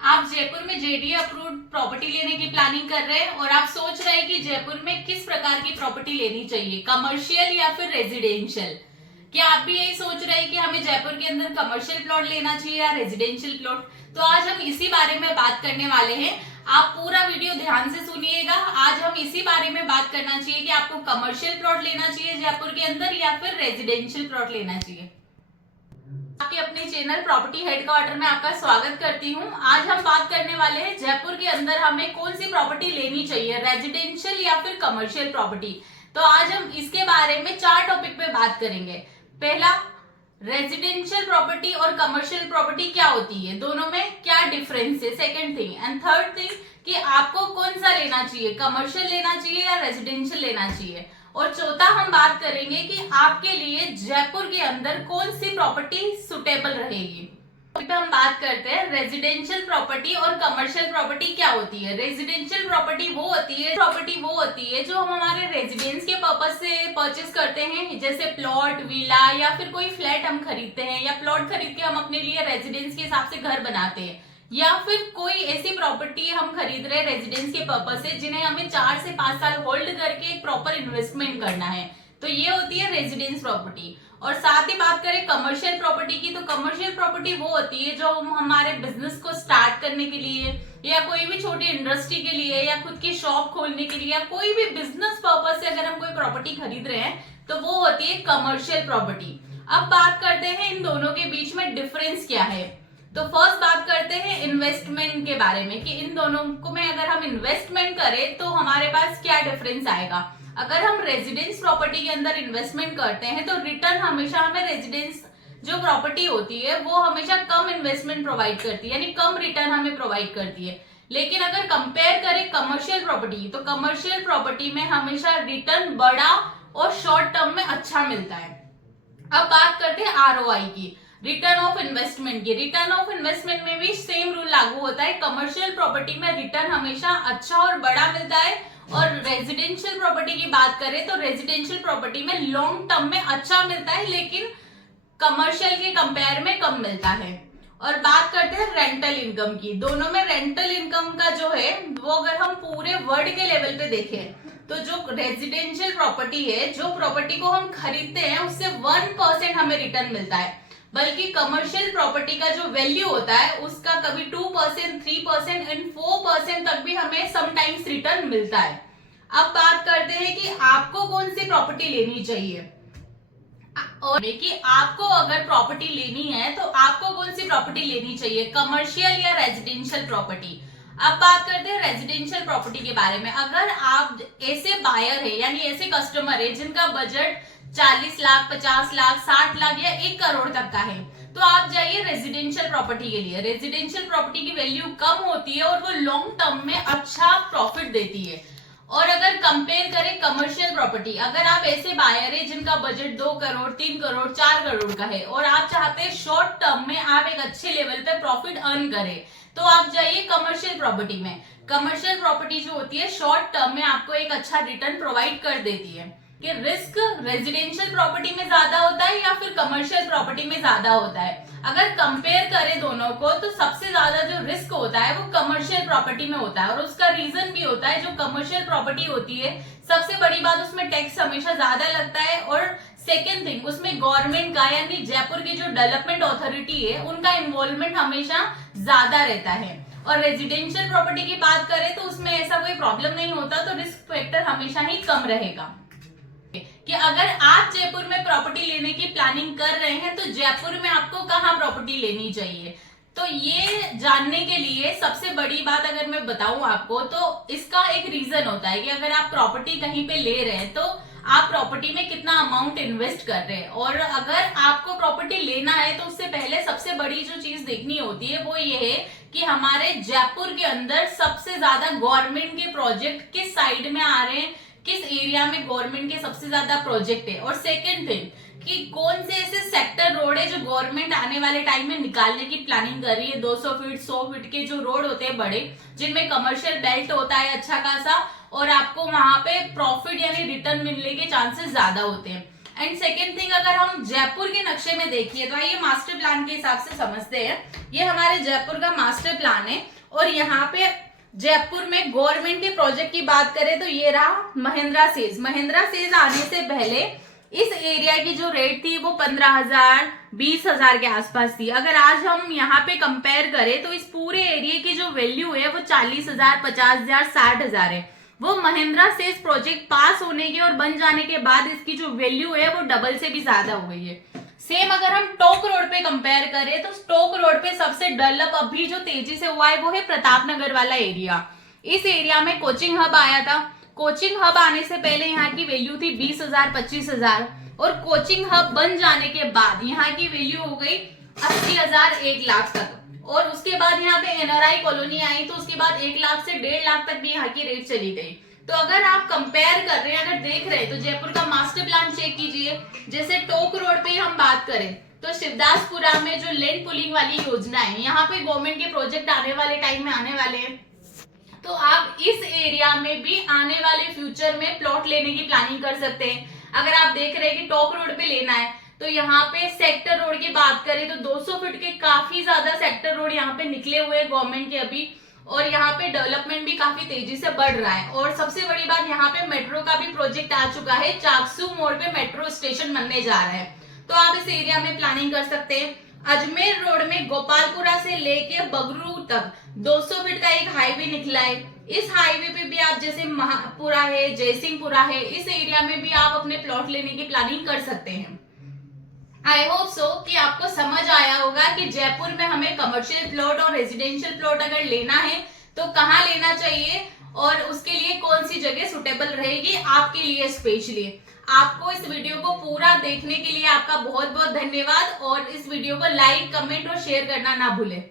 आप जयपुर में JDA approved property लेने की प्लानिंग कर रहे हैं और आप सोच रहे हैं कि जयपुर में किस प्रकार की प्रॉपर्टी लेनी चाहिए, कमर्शियल या फिर रेजिडेंशियल। क्या आप भी यही सोच रहे हैं कि हमें जयपुर के अंदर कमर्शियल प्लॉट लेना चाहिए या रेजिडेंशियल प्लॉट? तो आज हम इसी बारे में बात करने वाले हैं। आप पूरा वीडियो ध्यान से सुनिएगा। आज हम इसी बारे में बात करना चाहिए कि आपको कमर्शियल प्लॉट लेना चाहिए जयपुर के अंदर या फिर रेजिडेंशियल प्लॉट लेना चाहिए। आपके अपने चैनल प्रॉपर्टी हेडक्वार्टर में आपका स्वागत करती हूं। आज हम बात करने वाले हैं जयपुर के अंदर हमें कौन सी प्रॉपर्टी लेनी चाहिए, रेजिडेंशियल या फिर कमर्शियल प्रॉपर्टी। तो आज हम इसके बारे में 4 टॉपिक पे बात करेंगे। पहला, रेजिडेंशियल प्रॉपर्टी और कमर्शियल प्रॉपर्टी क्या होती है, दोनों में क्या डिफरेंस है। Second thing and third thing कि आपको कौन सा लेना चाहिए, कमर्शियल लेना चाहिए या रेजिडेंशियल लेना चाहिए। और चौथा हम बात करेंगे कि आपके लिए जयपुर के अंदर कौन सी प्रॉपर्टी सुटेबल रहेगी। तो हम बात करते हैं रेजिडेंशियल प्रॉपर्टी और कमर्शियल प्रॉपर्टी क्या होती है। रेजिडेंशियल प्रॉपर्टी वो होती है जो हम हमारे रेजिडेंस के पर्पज से परचेस करते हैं, जैसे प्लॉट, विला या फिर कोई फ्लैट हम खरीदते हैं या प्लॉट खरीद के हम अपने लिए रेजिडेंस के हिसाब से घर बनाते हैं, या फिर कोई ऐसी प्रॉपर्टी हम खरीद रहे हैं रेजिडेंस के पर्पज से जिन्हें हमें 4 से 5 साल होल्ड करके एक प्रॉपर इन्वेस्टमेंट करना है। तो ये होती है रेजिडेंस प्रॉपर्टी। और साथ ही बात करें कमर्शियल प्रॉपर्टी की, तो कमर्शियल प्रॉपर्टी वो होती है जो हम हमारे बिजनेस को स्टार्ट करने के लिए या कोई भी छोटी इंडस्ट्री के लिए या खुद की शॉप खोलने के लिए या कोई भी बिजनेस पर्पज से अगर हम कोई प्रॉपर्टी खरीद रहे हैं तो वो होती है कमर्शियल प्रॉपर्टी। अब बात करते हैं इन दोनों के बीच में डिफरेंस क्या है। तो फर्स्ट बात करते हैं इन्वेस्टमेंट के बारे में कि इन दोनों को में अगर हम इन्वेस्टमेंट करें तो हमारे पास क्या डिफरेंस आएगा। अगर हम रेजिडेंस प्रॉपर्टी के अंदर इन्वेस्टमेंट करते हैं तो रिटर्न हमेशा हमें रेजिडेंस जो प्रॉपर्टी होती है वो हमेशा कम इन्वेस्टमेंट प्रोवाइड करती है, यानी कम रिटर्न हमें प्रोवाइड करती है। लेकिन अगर कंपेयर करें कमर्शियल प्रॉपर्टी, तो कमर्शियल प्रॉपर्टी में हमेशा रिटर्न बड़ा और शॉर्ट टर्म में अच्छा मिलता है। अब बात करते हैं आरओआई की, रिटर्न ऑफ इन्वेस्टमेंट की। रिटर्न ऑफ इन्वेस्टमेंट में भी सेम रूल लागू होता है। कमर्शियल प्रॉपर्टी में रिटर्न हमेशा अच्छा और बड़ा मिलता है, और रेजिडेंशियल प्रॉपर्टी की बात करें तो रेजिडेंशियल प्रॉपर्टी में लॉन्ग टर्म में अच्छा मिलता है लेकिन कमर्शियल के कंपेयर में कम मिलता है। और बात करते हैं रेंटल इनकम की। दोनों में रेंटल इनकम का जो है वो अगर हम पूरे वर्ल्ड के लेवल पे देखें तो जो रेजिडेंशियल प्रॉपर्टी है, जो प्रॉपर्टी को हम खरीदते हैं उससे 1% हमें रिटर्न मिलता है, बल्कि कमर्शियल प्रॉपर्टी का जो वैल्यू होता है उसका कभी 2%, 3% एंड 4% तक भी हमें समटाइम्स रिटर्न मिलता है। अब बात करते हैं कि आपको कौन सी प्रॉपर्टी लेनी चाहिए, और कि आपको अगर प्रॉपर्टी लेनी है तो आपको कौन सी प्रॉपर्टी लेनी चाहिए, कमर्शियल या रेजिडेंशियल प्रॉपर्टी। अब बात करते हैं रेजिडेंशियल प्रॉपर्टी के बारे में। अगर आप ऐसे बायर है यानी ऐसे कस्टमर है जिनका बजट 40 लाख, 50 लाख, 60 लाख या 1 करोड़ तक का है, तो आप जाइए रेजिडेंशियल प्रॉपर्टी के लिए। रेजिडेंशियल प्रॉपर्टी की वैल्यू कम होती है और वो लॉन्ग टर्म में अच्छा प्रॉफिट देती है। और अगर कंपेयर करें कमर्शियल प्रॉपर्टी, अगर आप ऐसे बायर है जिनका बजट 2 करोड़, 3 करोड़, 4 करोड़ का है और आप चाहते हैं शॉर्ट टर्म में आप एक अच्छे लेवल पे प्रॉफिट अर्न करें, तो आप जाइए कमर्शियल प्रॉपर्टी में। कमर्शियल प्रॉपर्टी जो होती है शॉर्ट टर्म में आपको एक अच्छा रिटर्न प्रोवाइड कर देती है। कि रिस्क रेजिडेंशियल प्रॉपर्टी में ज्यादा होता है या फिर कमर्शियल प्रॉपर्टी में ज्यादा होता है। अगर कंपेयर करें दोनों को तो सबसे ज्यादा जो रिस्क होता है वो कमर्शियल प्रॉपर्टी में होता है, और उसका रीजन भी होता है, जो कमर्शियल प्रॉपर्टी होती है सबसे बड़ी बात उसमें टैक्स हमेशा ज्यादा लगता है, और सेकेंड थिंग उसमें गवर्नमेंट का यानी जयपुर की जो डेवलपमेंट अथॉरिटी है उनका इन्वॉल्वमेंट हमेशा ज्यादा रहता है। और रेजिडेंशियल प्रॉपर्टी की बात करें तो उसमें ऐसा कोई प्रॉब्लम नहीं होता, तो रिस्क फैक्टर हमेशा ही कम रहेगा। कि अगर आप जयपुर में प्रॉपर्टी लेने की प्लानिंग कर रहे हैं तो जयपुर में आपको कहाँ प्रॉपर्टी लेनी चाहिए, तो ये जानने के लिए सबसे बड़ी बात अगर मैं बताऊं आपको तो इसका एक रीजन होता है कि अगर आप प्रॉपर्टी कहीं पे ले रहे हैं तो आप प्रॉपर्टी में कितना अमाउंट इन्वेस्ट कर रहे हैं। और अगर आपको प्रॉपर्टी लेना है तो उससे पहले सबसे बड़ी जो चीज देखनी होती है वो ये है कि हमारे जयपुर के अंदर सबसे ज्यादा गवर्नमेंट के प्रोजेक्ट किस साइड में आ रहे हैं, किस एरिया में गवर्नमेंट के सबसे ज्यादा प्रोजेक्ट है। और सेकंड थिंग कि कौन से ऐसे सेक्टर रोड है जो गवर्नमेंट आने वाले टाइम में निकालने की प्लानिंग कर रही है। 200 फीट 100 फीट के जो रोड होते हैं बड़े, जिनमें कमर्शियल बेल्ट होता है अच्छा खासा, और आपको वहां पे प्रॉफिट यानी रिटर्न मिलने के चांसेस ज्यादा होते हैं। एंड सेकेंड थिंग, अगर हम जयपुर के नक्शे में देखिए तो आइए मास्टर प्लान के हिसाब से समझते हैं। ये हमारे जयपुर का मास्टर प्लान है और यहाँ पे जयपुर में गवर्नमेंट के प्रोजेक्ट की बात करें तो ये रहा महिंद्रा सेज। महिंद्रा सेज आने से पहले इस एरिया की जो रेट थी वो 15,000 20,000 के आसपास थी। अगर आज हम यहाँ पे कंपेयर करें तो इस पूरे एरिया की जो वैल्यू है वो 40,000 50,000 60,000 है। वो महिंद्रा सेज प्रोजेक्ट पास होने के और बन जाने के बाद इसकी जो वैल्यू है वो डबल से भी ज्यादा हो गई है। सेम अगर हम टोक रोड पे कंपेयर करें तो टोक रोड पे सबसे डेवलप अभी जो तेजी से हुआ है वो है प्रताप नगर वाला एरिया। इस एरिया में कोचिंग हब आया था। कोचिंग हब आने से पहले यहाँ की वैल्यू थी 20,000 25,000 और कोचिंग हब बन जाने के बाद यहाँ की वैल्यू हो गई 80,000 1 लाख तक। और उसके बाद यहाँ पे एनआरआई कॉलोनी आई तो उसके बाद 1 लाख से 1.5 लाख तक भी यहाँ की रेट चली गई। तो अगर आप कंपेयर कर रहे हैं, अगर देख रहे हैं तो जयपुर का मास्टर प्लान चेक कीजिए। जैसे टोक रोड पे हम बात करें तो शिवदासपुरा में जो लैंड पुलिंग वाली योजना है, यहाँ पे गवर्नमेंट के प्रोजेक्ट आने वाले टाइम में आने वाले हैं। तो आप इस एरिया में भी आने वाले फ्यूचर में प्लॉट लेने की प्लानिंग कर सकते हैं। अगर आप देख रहे हैं कि टोक रोड पे लेना है तो यहाँ पे सेक्टर रोड की बात करें तो 200 फीट के काफी ज्यादा सेक्टर रोड यहाँ पे निकले हुए हैं गवर्नमेंट के अभी, और यहाँ पे डेवलपमेंट भी काफी तेजी से बढ़ रहा है। और सबसे बड़ी बात, यहाँ पे मेट्रो का भी प्रोजेक्ट आ चुका है। चाकसू मोड़ पे मेट्रो स्टेशन बनने जा रहा है, तो आप इस एरिया में प्लानिंग कर सकते हैं। अजमेर रोड में गोपालपुरा से लेके बगरू तक 200 फीट का एक हाईवे निकला है। इस हाईवे पे भी आप जैसे महापुरा है, जयसिंहपुरा है, इस एरिया में भी आप अपने प्लॉट लेने की प्लानिंग कर सकते हैं। आई होप सो कि आपको समझ आया होगा कि जयपुर में हमें कमर्शियल प्लॉट और रेजिडेंशियल प्लॉट अगर लेना है तो कहाँ लेना चाहिए और उसके लिए कौन सी जगह सुटेबल रहेगी आपके लिए स्पेशली। आपको इस वीडियो को पूरा देखने के लिए आपका बहुत बहुत धन्यवाद और इस वीडियो को लाइक कमेंट और शेयर करना ना भूलें।